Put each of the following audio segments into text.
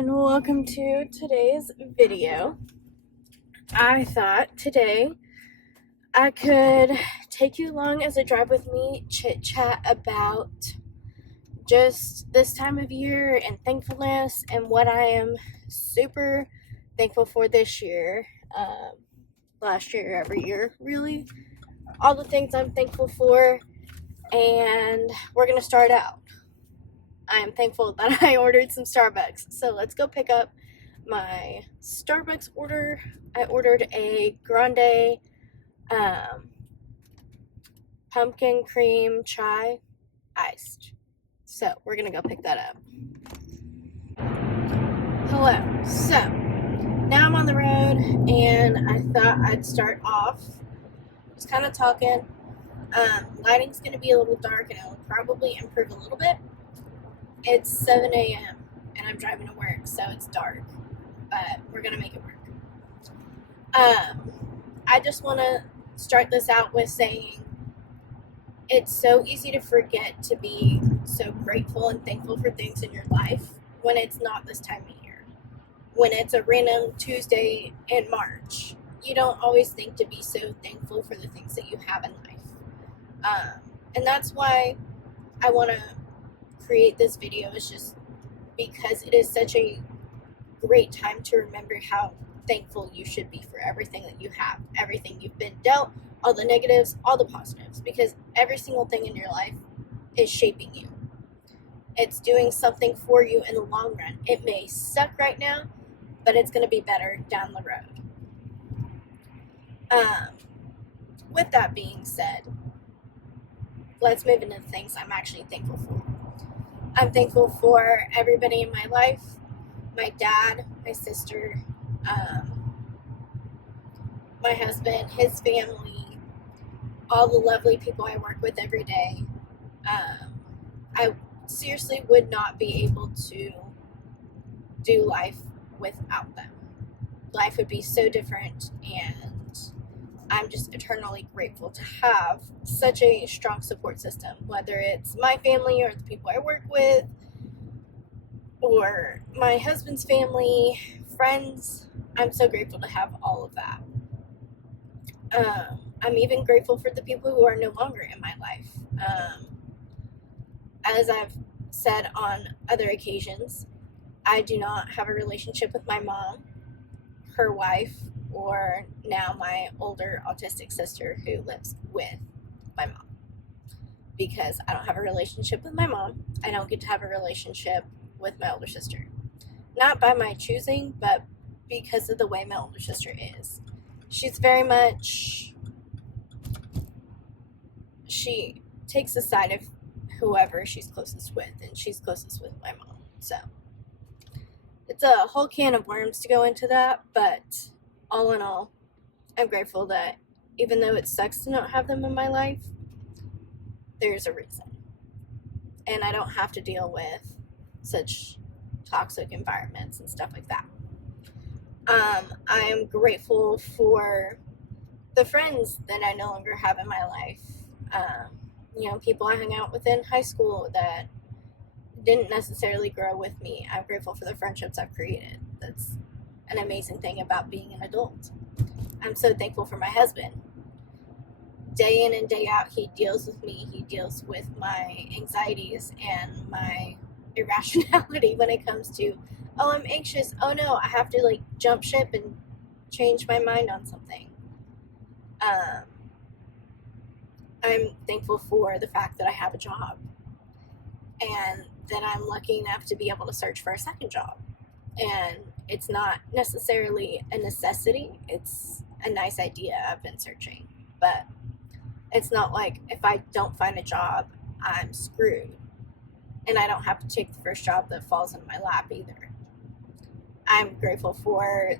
and welcome to today's video. I thought today I could take you along as a drive with me, chit chat about just this time of year and thankfulness and what I am super thankful for this year, last year, every year, really. All the things I'm thankful for, and we're going to start out. I am thankful that I ordered some Starbucks. So let's go pick up my Starbucks order. I ordered a grande pumpkin cream chai iced. So we're going to go pick that up. Hello. So now I'm on the road and I thought I'd start off just kind of talking. Lighting's going to be a little dark and it'll probably improve a little bit. It's 7 a.m. and I'm driving to work, so it's dark, but we're going to make it work. I just want to start this out with saying it's so easy to forget to be so grateful and thankful for things in your life when it's not this time of year. When it's a random Tuesday in March, you don't always think to be so thankful for the things that you have in life. And that's why I want to create this video, is just because it is such a great time to remember how thankful you should be for everything that you have, everything you've been dealt, all the negatives, all the positives, because every single thing in your life is shaping you. It's doing something for you in the long run. It may suck right now, but it's going to be better down the road. With that being said, let's move into the things I'm actually thankful for. I'm thankful for everybody in my life, my dad, my sister, my husband, his family, all the lovely people I work with every day. I seriously would not be able to do life without them. Life would be so different, and I'm just eternally grateful to have such a strong support system, whether it's my family or the people I work with, or my husband's family, friends. I'm so grateful to have all of that. I'm even grateful for the people who are no longer in my life. As I've said on other occasions, I do not have a relationship with my mom, her wife, or now my older autistic sister who lives with my mom. Because I don't have a relationship with my mom, I don't get to have a relationship with my older sister. Not by my choosing, but because of the way my older sister is. She's very much, she takes the side of whoever she's closest with, and she's closest with my mom. So it's a whole can of worms to go into that, but all in all, I'm grateful that even though it sucks to not have them in my life, there's a reason. And I don't have to deal with such toxic environments and stuff like that. I am grateful for the friends that I no longer have in my life. People I hung out with in high school that didn't necessarily grow with me. I'm grateful for the friendships I've created. That's an amazing thing about being an adult. I'm so thankful for my husband. Day in and day out, he deals with me. He deals with my anxieties and my irrationality when it comes to, oh, I'm anxious. Oh no, I have to jump ship and change my mind on something. I'm thankful for the fact that I have a job and that I'm lucky enough to be able to search for a second job. And it's not necessarily a necessity. It's a nice idea. I've been searching, but it's not like if I don't find a job, I'm screwed. And I don't have to take the first job that falls in my lap either. I'm grateful for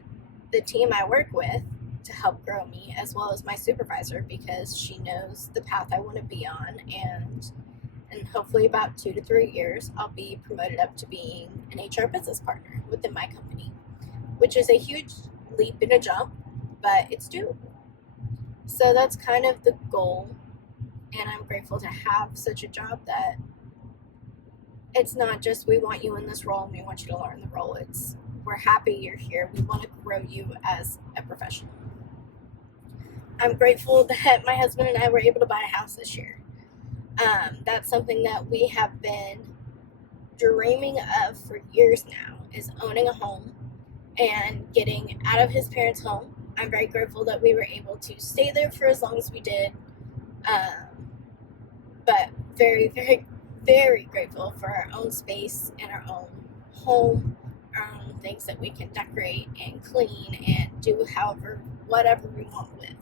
the team I work with to help grow me, as well as my supervisor, because she knows the path I want to be on, and in hopefully about 2 to 3 years, I'll be promoted up to being an HR business partner within my company, which is a huge leap and a jump, but it's doable. So that's kind of the goal, and I'm grateful to have such a job that it's not just we want you in this role and we want you to learn the role. It's we're happy you're here. We want to grow you as a professional. I'm grateful that my husband and I were able to buy a house this year. That's something that we have been dreaming of for years now, is owning a home and getting out of his parents' home. I'm very grateful that we were able to stay there for as long as we did. But very, very, very grateful for our own space and our own home, our own things that we can decorate and clean and do whatever we want with.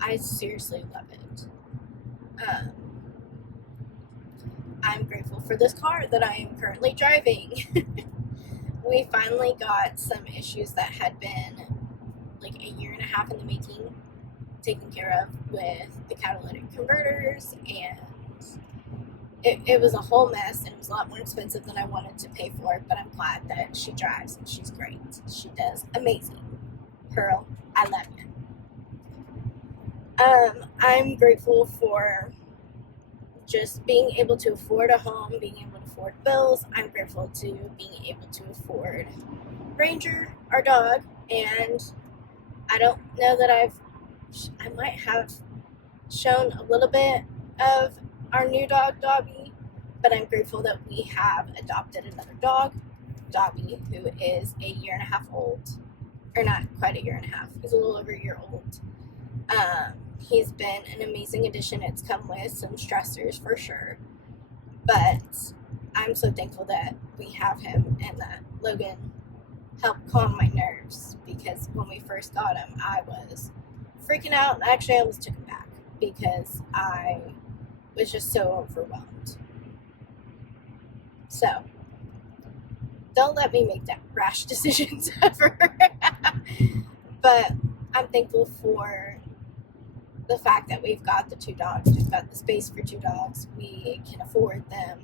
I seriously love it. I'm grateful for this car that I am currently driving. We finally got some issues that had been like a year and a half in the making taken care of with the catalytic converters, and it was a whole mess, and it was a lot more expensive than I wanted to pay for it, but I'm glad that she drives and she's great. She does amazing. Pearl, I love you. I'm grateful for just being able to afford a home, being able to afford bills. I'm grateful to being able to afford Ranger, our dog, and I don't know that I might have shown a little bit of our new dog, Dobby, but I'm grateful that we have adopted another dog, Dobby, who is a year and a half old, or not quite a year and a half, he's a little over a year old. He's been an amazing addition. It's come with some stressors for sure, but I'm so thankful that we have him and that Logan helped calm my nerves, because when we first got him, I was freaking out. Actually, I almost took him back because I was just so overwhelmed. So, don't let me make that rash decisions ever. But I'm thankful for the fact that we've got the two dogs. We've got the space for two dogs. We can afford them.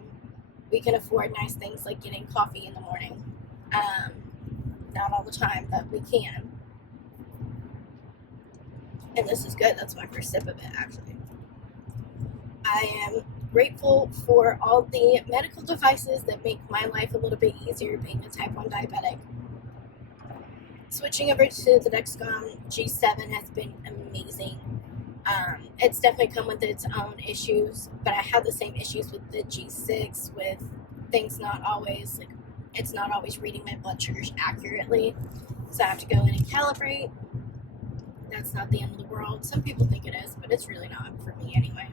We can afford nice things like getting coffee in the morning. Not all the time, but we can. And this is good. That's my first sip of it, actually. I am grateful for all the medical devices that make my life a little bit easier being a type 1 diabetic. Switching over to the Dexcom G7 has been amazing. It's definitely come with its own issues, but I have the same issues with the G6, with things not always, it's not always reading my blood sugars accurately, so I have to go in and calibrate. That's not the end of the world. Some people think it is, but it's really not for me anyway.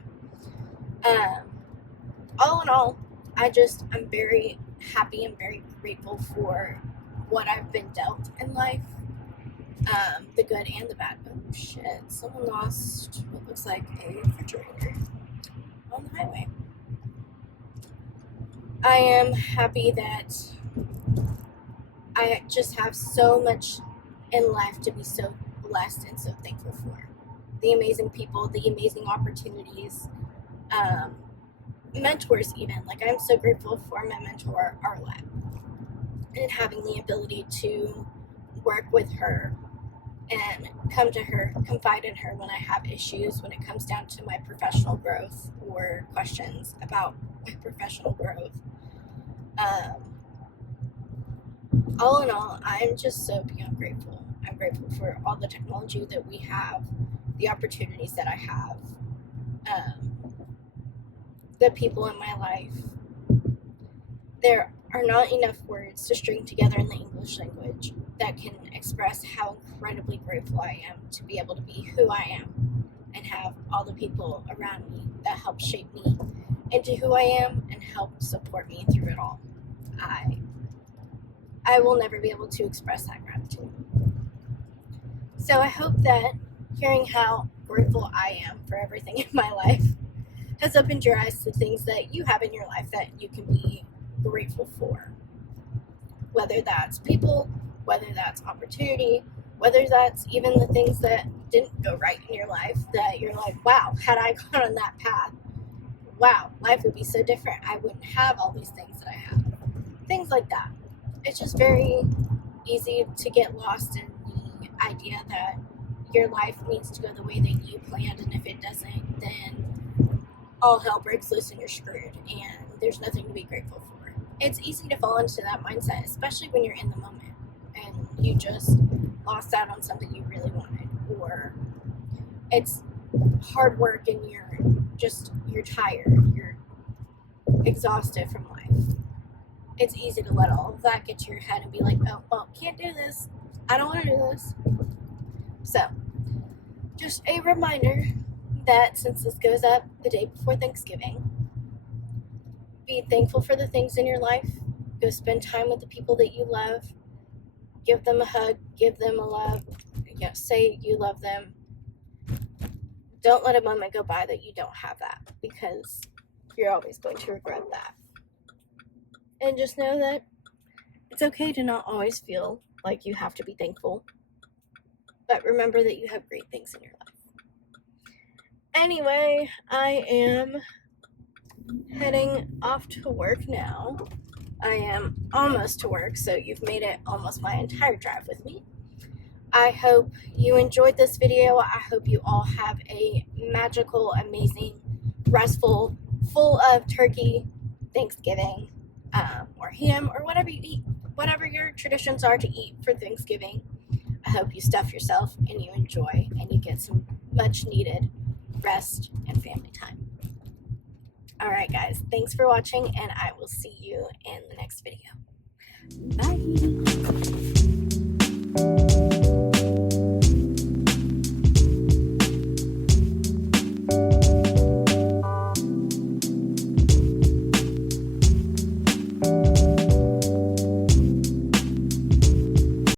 All in all, I'm very happy and very grateful for what I've been dealt in life. The good and the bad. Oh shit, someone lost what looks like a refrigerator on the highway. I am happy that I just have so much in life to be so blessed and so thankful for. The amazing people, the amazing opportunities, mentors even. I'm so grateful for my mentor, Arlette, and having the ability to work with her and come to her, confide in her when I have issues, when it comes down to my professional growth or questions about my professional growth. All in all, I'm just so beyond grateful. I'm grateful for all the technology that we have, the opportunities that I have, the people in my life. There are not enough words to string together in the English language that can express how incredibly grateful I am to be able to be who I am and have all the people around me that help shape me into who I am and help support me through it all. I will never be able to express that gratitude. So I hope that hearing how grateful I am for everything in my life has opened your eyes to things that you have in your life that you can be grateful for. Whether that's people, whether that's opportunity, whether that's even the things that didn't go right in your life that you're like, wow, had I gone on that path, wow, life would be so different. I wouldn't have all these things that I have. Things like that. It's just very easy to get lost in the idea that your life needs to go the way that you planned, and if it doesn't, then all hell breaks loose and you're screwed and there's nothing to be grateful for. It's easy to fall into that mindset, especially when you're in the moment and you just lost out on something you really wanted, or it's hard work and you're tired, you're exhausted from life. It's easy to let all of that get to your head and be like, oh, well, can't do this. I don't want to do this. So, just a reminder that since this goes up the day before Thanksgiving, be thankful for the things in your life. Go spend time with the people that you love. Give them a hug. Give them a love. Say you love them. Don't let a moment go by that you don't have that, because you're always going to regret that. And just know that it's okay to not always feel like you have to be thankful. But remember that you have great things in your life. Anyway, I am heading off to work now. I am almost to work, so you've made it almost my entire drive with me. I hope you enjoyed this video. I hope you all have a magical, amazing, restful, full of turkey Thanksgiving, or ham, or whatever you eat, whatever your traditions are to eat for Thanksgiving. I hope you stuff yourself and you enjoy and you get some much needed rest and family time. Alright guys, thanks for watching and I will see you in the next video. Bye!